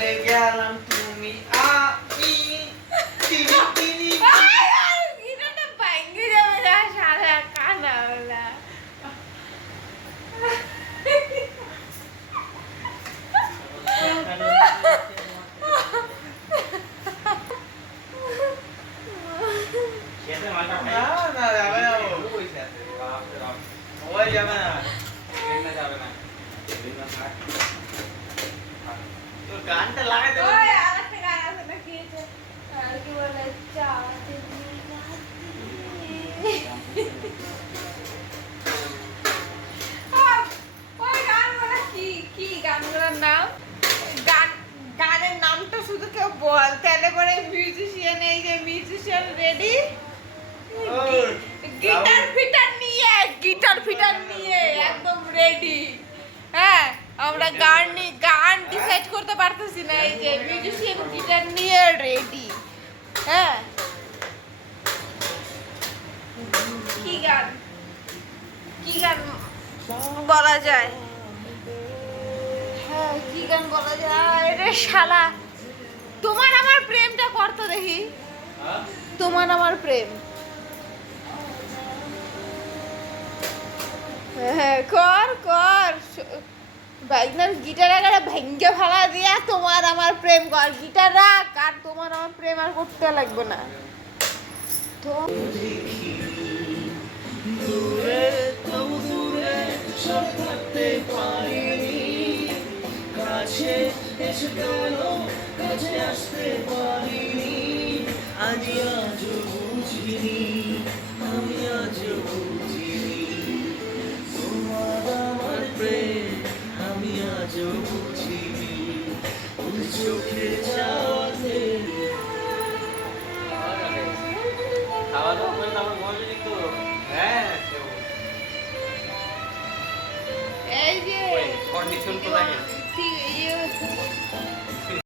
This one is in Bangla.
চলে গেলাম তুমি আমি চিনি চিনি গিটারটা ভাঙে যাবে না সারা কানা ওলা না না যাবে না ওই যাবে না তোর গানটা লাগাই দে ওই আরেকটা গান আছে না কি আছে আর কি বলে চাঁদ ওই গানগুলো কি গানগুলোর নাম গানের নামটা শুধু কেউ বল তাহলে পরে মিউজিশিয়ান এই যে মিউজিশিয়ান রেডি গিটার ফিটার নিয়ে একদম রেডি হ্যাঁ আমরা গান ডিসাইড করতে পারতেছি না এই যে মিউজিশিয়ান গিটার নিয়ে রেডি হ্যাঁ কি গান বলা যায় হ্যাঁ কি গান বলা যায় রে শালা তোমার আমার প্রেমটা করতো দেখি তোমার আমার প্রেম হ্যাঁ কর বাইকনার গিটার এগারে ভেঙ্গে ফেলা দিয়া তোমার আমার প্রেম কর গিটার রাখ আর তোমার আমার প্রেম আর করতে লাগবে না তো দূরে তবু দূরে সব থাকতে পারিনি কাছে এসে গেল কাছে আসতে পারিনি আমি আজও বুঝিনি তোমার আমার প্রেম আমি আজও বুঝিনি ওই চোখে যাওয়াতে খাওয়া দাওয়া করে আমার বললি তো হ্যাঁ এই যে কন্ডিশন কোথায় গেছে ঠিক